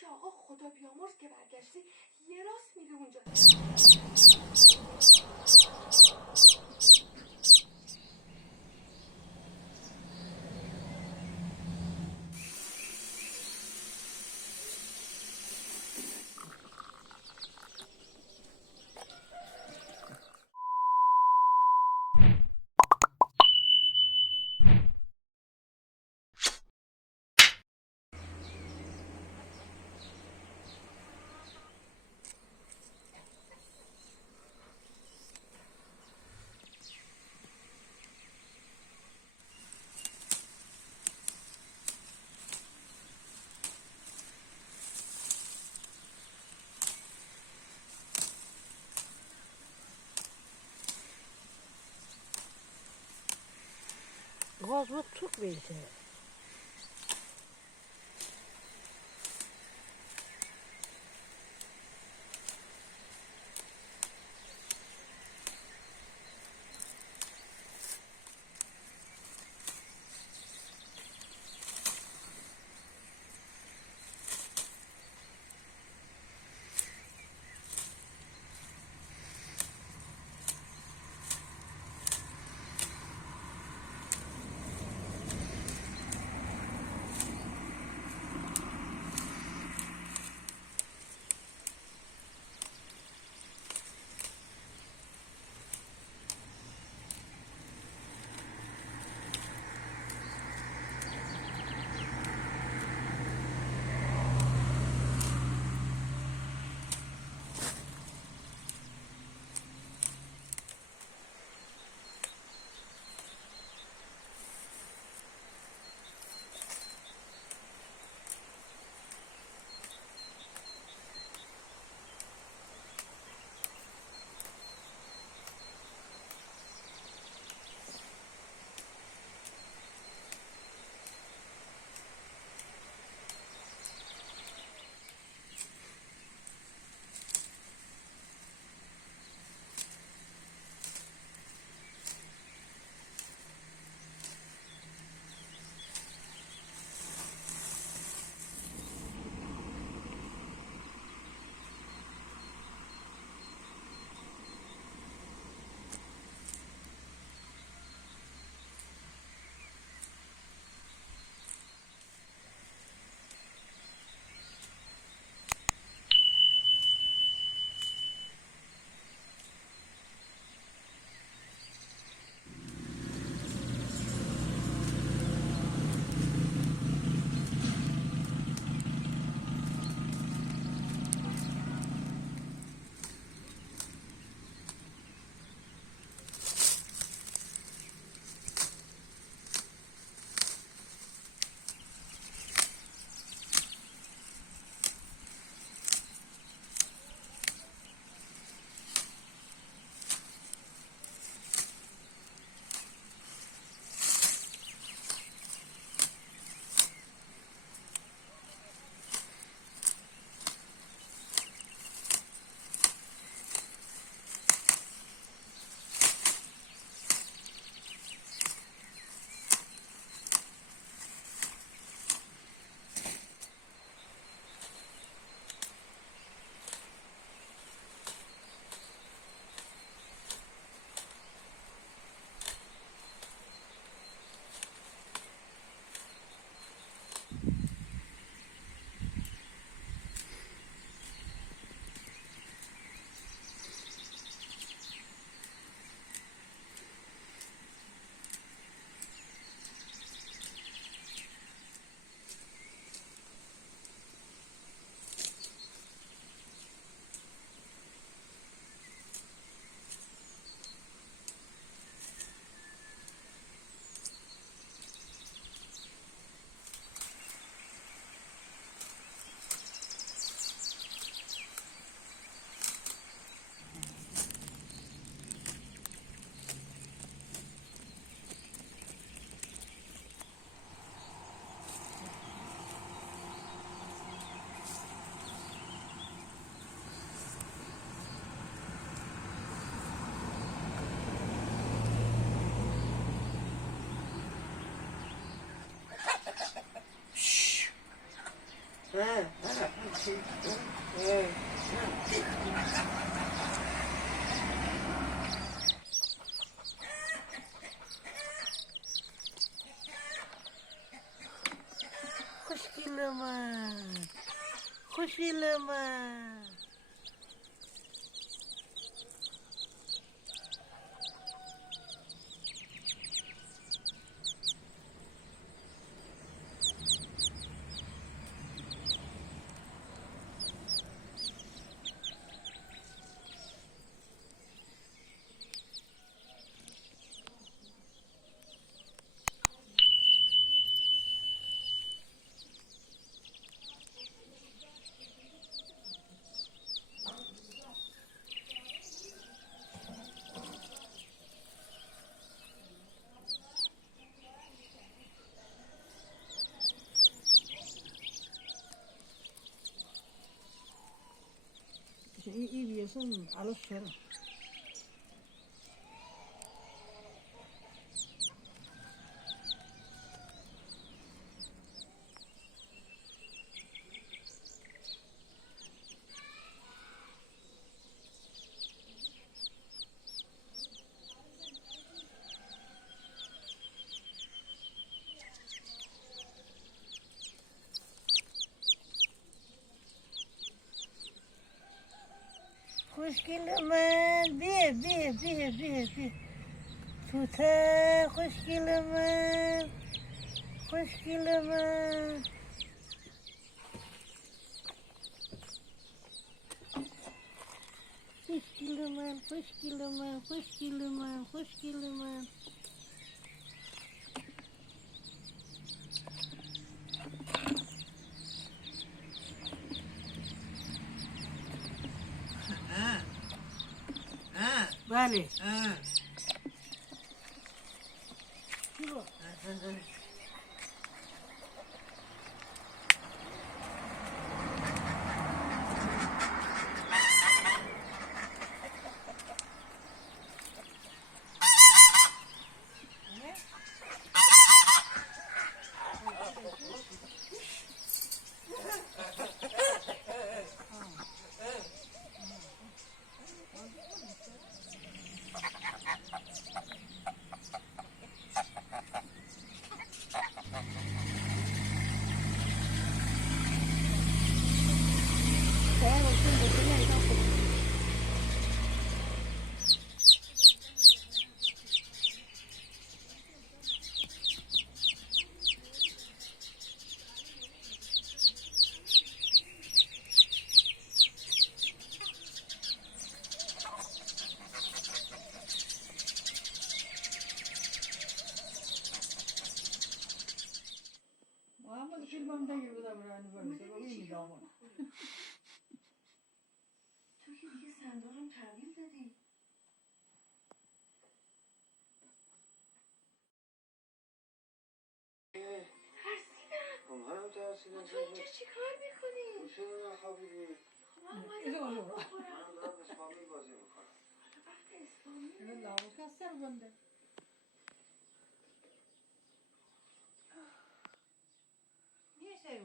که آقا خدا بیامرز که برگشته یه راست میره اونجا. Gaz wird çok welche. خوشگلم خوشگلم iyi biliyorsun alışır. خوشگلم بیا توته خوشگلم خوشگلم خوشگلم بله تو که دیگه صندوقم تغییر دادی. ترسیدم. هم ترسیدم. تو اینجا چی کار میکنی؟ چرا نخوابیدی؟ من باید خواب بخورم. من دارم اسلامی بازی میکنم. وقت اسلامی میشه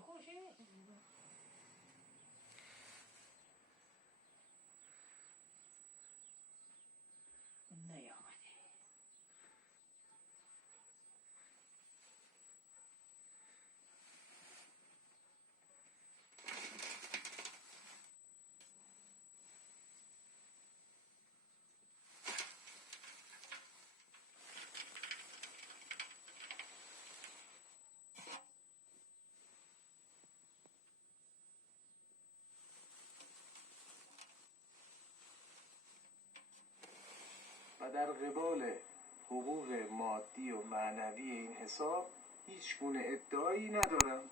خوشه نیامده و در قبال حقوق مادی و معنوی این حساب هیچ گونه ادعایی ندارم.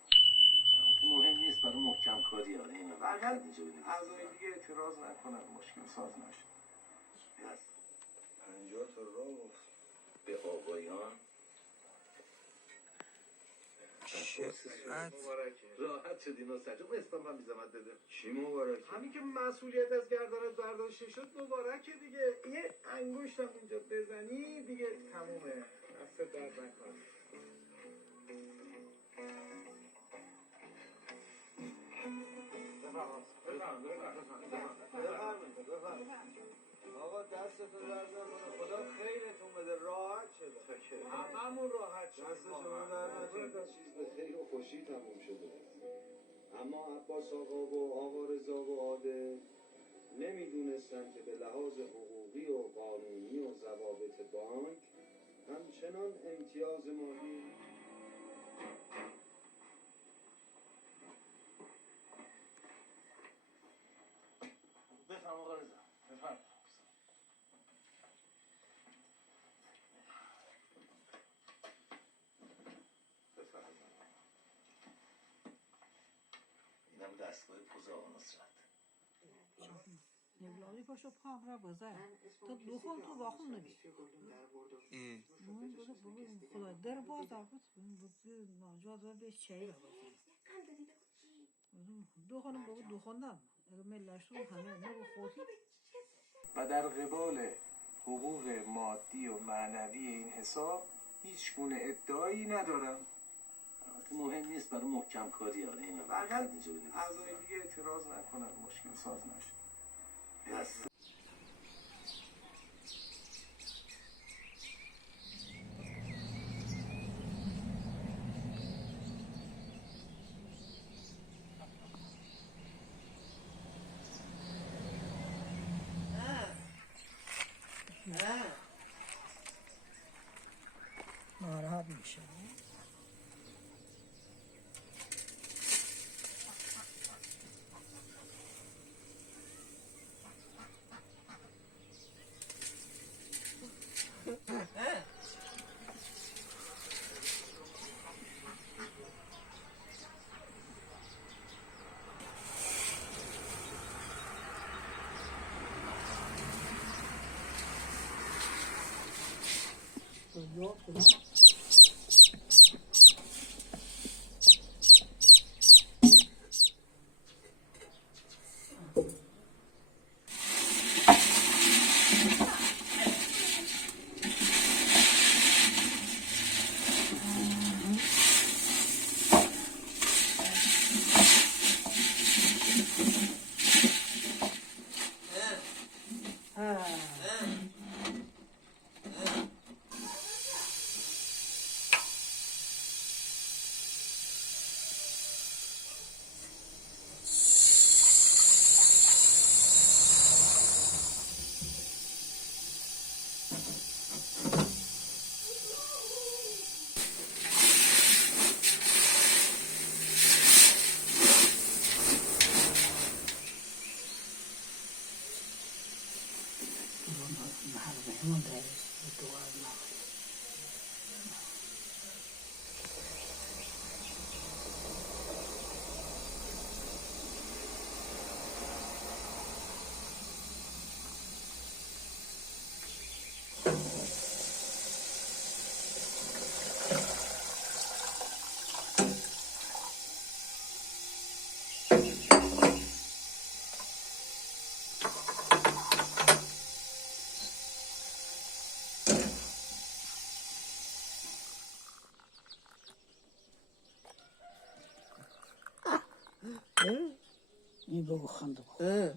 مهم نیست برای محکم کاری ها این فقط اعضای دیگه اعتراض نکنن مشکل ساز نشه. پس 50 تا راه به آقایان راحت شدی نصر جون اسلام هم بیزمت بده. چی مبارکه؟ همین که مسئولیت از گردنت برداشته شد مبارکه دیگه. یه انگشتم اونجا بزنی دیگه تمومه. دست درد نکنه. آقا دستتون درد نکنه خدا خیرتون بده راحت شده هممون راحت شده دست شما درد نکنه چیز به خیر و خوشی تموم شده اما عباس آقا و آقا رضا و عادل نمیدونستن که به لحاظ حقوقی و قانونی و ضوابط بانک همچنان امتیاز مالی بفهم آقا رضا بفهم اینم دستگاه پوز آقا نصرت Nevladi paşa pahra bazar. To duhon to vaxun nebi. Xuda der boz afut. Bu najat ve beş çay var bazar. Duhonum bu duhondan. ملاشو همه نه خودی. و در قبال حقوق مادی و معنوی این حساب هیچ گونه ادعایی ندارم. البته مهم نیست برای محکم کاری آره اینو فقط اینجا بنویسید. اعضای دیگه اعتراض نکنن مشکل ساز نشه. دست ناراحت میشه. Yok lan. این بگو خنده بگو.